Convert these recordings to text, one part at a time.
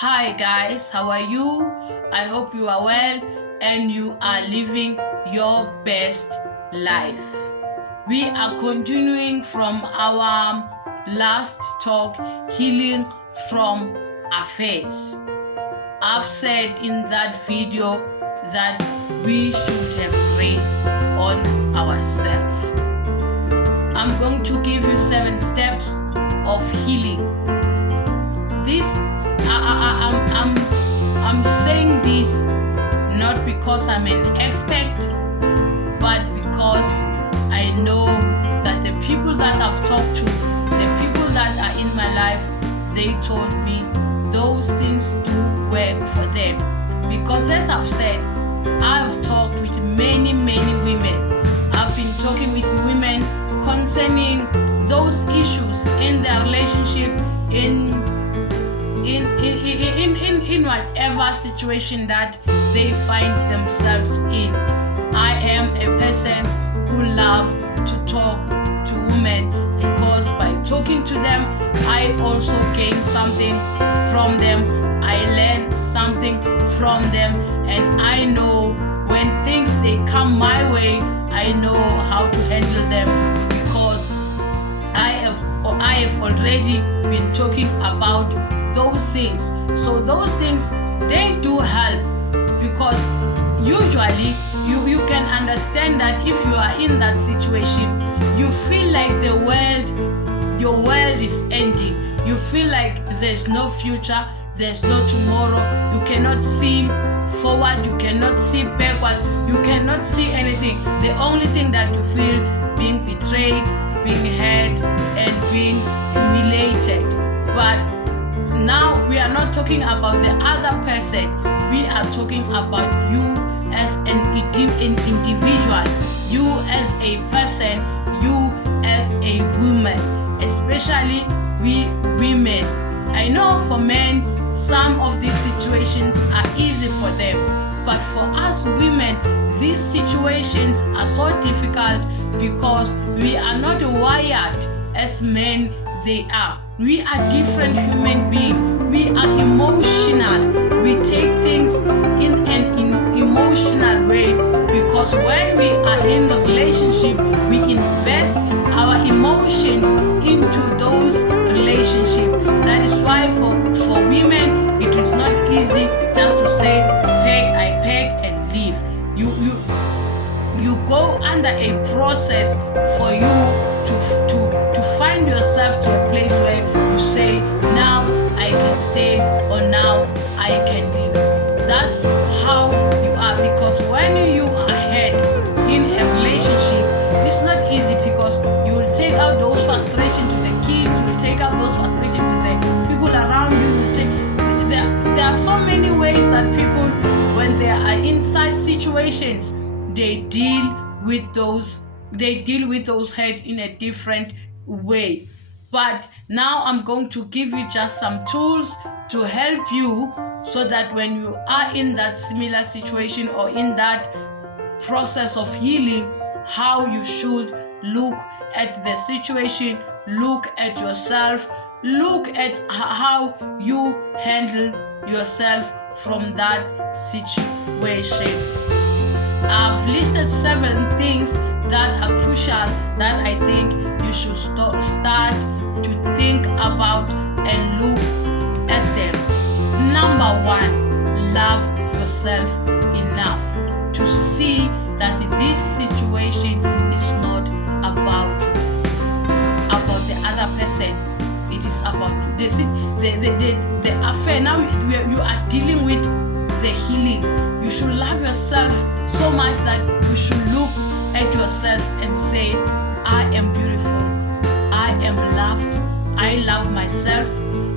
Hi guys, how are you? I hope you are well and you are living your best life. We are continuing from our last talk, healing from affairs. I've said in that video that we should have grace on ourselves. I'm going to give you 7 steps of healing. I'm saying this not because I'm an expert, but because I know that the people that I've talked to, the people that are in my life, they told me those things do work for them. Because as I've said, I've talked with many women. I've been talking with women concerning those issues in their relationship, in whatever situation that they find themselves in. I am a person who loves to talk to women because by talking to them, I also gain something from them. I learn something from them, and I know when things they come my way, I know how to handle them because I have already been talking about those things. So those things, they do help because usually you can understand that if you are in that situation, you feel like your world is ending. You feel like there's no future, there's no tomorrow. You cannot see forward, you cannot see backward, you cannot see anything. The only thing that you feel, being betrayed, being hurt, and being humiliated. But now we are not talking about the other person. We are talking about you as an individual, you as a person, you as a woman, especially we women. I know for men, some of these situations are easy for them, but for us women, these situations are so difficult because we are not wired as men they are. We are different human beings. We are emotional. We take things in an emotional way because when we are in a relationship, we invest our emotions into those relationships. That is why for women, it is not easy just to say, I peg and leave. You go under a process for you to find yourself to a place where you say, now I can stay or now I can leave. That's how you are, because when you are hurt in a relationship, it's not easy because you will take out those frustrations to the kids, you will take out those frustrations to the people around you. There are so many ways that people, when they are inside situations, they deal with those hurt in a different way. But now I'm going to give you just some tools to help you so that when you are in that similar situation or in that process of healing, how you should look at the situation, look at yourself, look at how you handle yourself from that situation. I've listed 7 things that are crucial that I think you should start to think about and look at them. Number 1, love yourself enough to see that this situation is not about the other person. It is about the affair. Now you are dealing with the healing. You should love yourself so much that you should look at yourself and say, I am beautiful, I am loved, I love myself,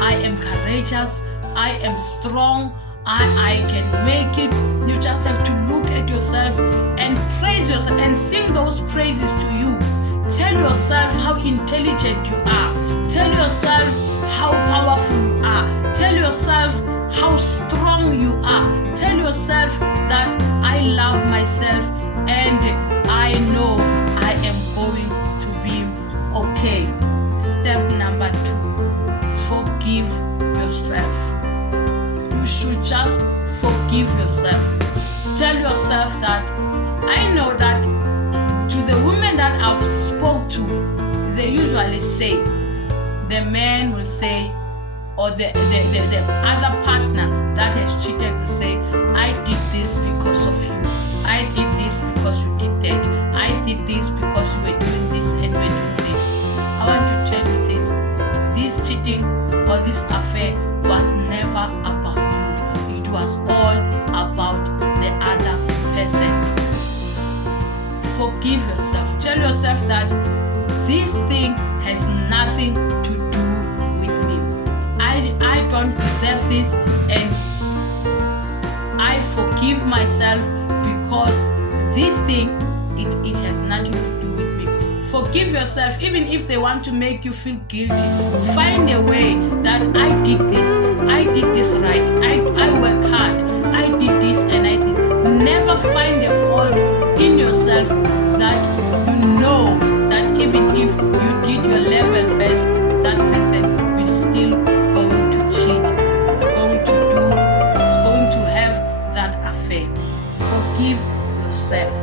I am courageous, I am strong, I can make it. You just have to look at yourself and praise yourself and sing those praises to you. Tell yourself how intelligent you are. Tell yourself how powerful you are. Tell yourself how strong you are. Tell yourself that I love myself and I know I am going to be okay. Step number 2, forgive yourself. tell yourself that I know that to the women that I've spoke to, they usually say, the man will say, or the other partner that has cheated will say, I did this because of you. I did this because you did that. I did this because you were doing this and you were doing this. I want to tell you this cheating or this affair was never about you. It was all about the other person. Forgive yourself. Tell yourself that this thing has nothing to do with me. I don't deserve this, and I forgive myself because this thing, it has nothing to do with me. Forgive yourself, even if they want to make you feel guilty. Find a way that I did this right. I worked hard. I did this and I did. Never find a fault in yourself that you know that even if you did your level best, that person will still going to cheat. It's going to have that affair. Forgive yourself.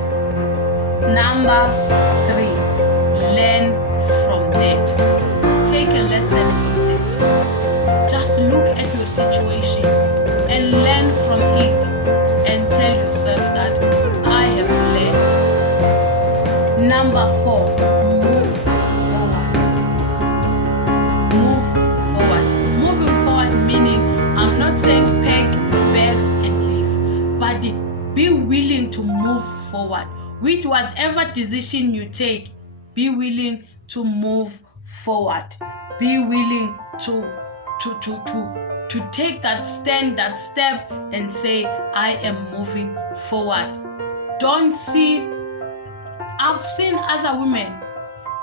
Number 3, learn from that. Take a lesson from that. Just look at your situation and learn from it, and tell yourself that I have learned. Number 4, move forward. Move forward. Moving forward meaning, I'm not saying pack bags and leave, but be willing to move forward. With whatever decision you take, be willing to move forward. Be willing to take that stand, that step, and say, I am moving forward. I've seen other women,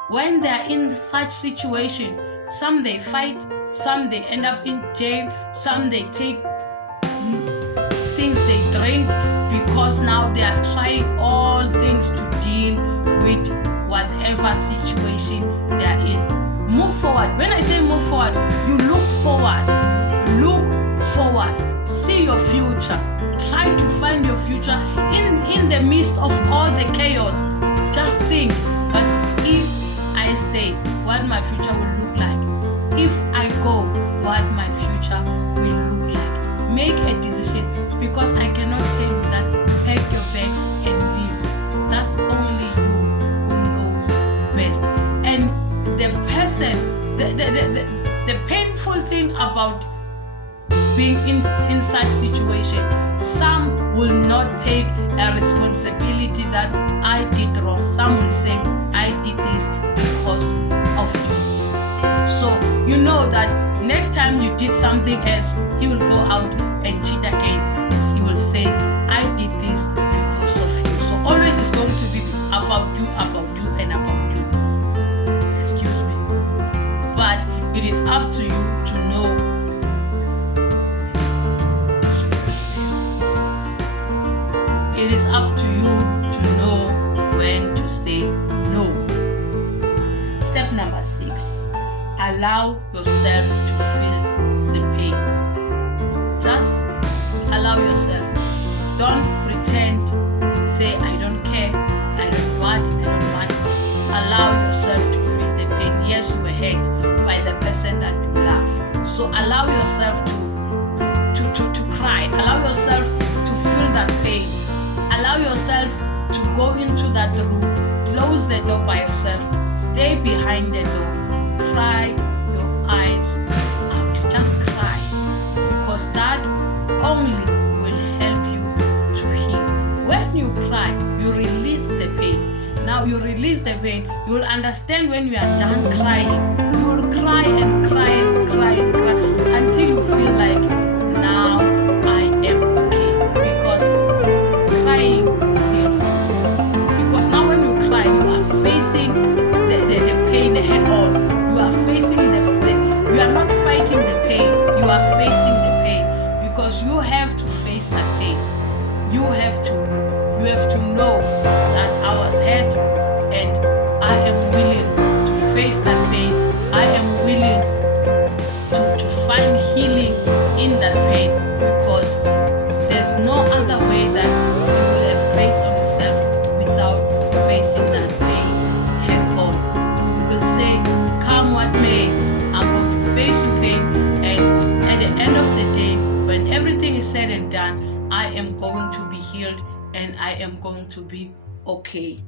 when they're in such situation, some they fight, some they end up in jail, some they take things they drink, because now they are trying all things to deal with whatever situation they are in. Move forward. When I say move forward, you look forward. Look forward. See your future. Try to find your future in the midst of all the chaos. Just think, but if I stay, what my future will look like. If I go, what my future will look like. Make a decision, because I cannot tell you that pack your bags and leave. That's only you who knows best. And the person, the painful thing about being in such situation, some will not take a responsibility that I did wrong. Some will say, I did this because of you. So you know that next time you did something else, he will go out and cheat again. He will say, I did this because of you. So always it's going to be about you, and about you. Excuse me. But it is up to you to know. It is up to you to know when to say no. Step number 6. Allow yourself to feel the pain. Just allow yourself. Don't pretend, say, I don't care, I don't want. Allow yourself to feel the pain. Yes, you were hurt by the person that you love. So allow yourself to cry. Allow yourself to feel that pain. Allow yourself to go into that room, close the door by yourself, stay behind the door, cry your eyes out, just cry, because that only will help you to heal. When you cry, you release the pain. Now you release the pain, you will understand when you are done crying. You will cry and cry and cry and cry until you feel like, now I am okay, because crying heals. Because now when you cry, you are facing the pain head on. You are facing you are not fighting the pain, you are facing the pain, because you have to face that pain. You have to know that I was hurt and I am willing to face that pain. I am willing to find healing in that pain, because there's no other way that am going to be healed and I am going to be okay.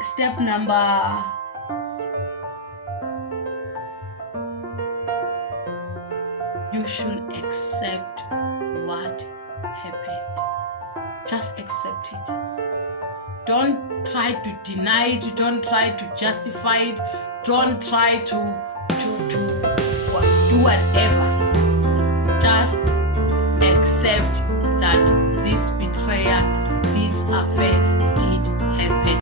Step number 2, you should accept what happened. Just accept it. Don't try to deny it. Don't try to justify it. Don't try to do whatever. Just accept that this betrayal, this affair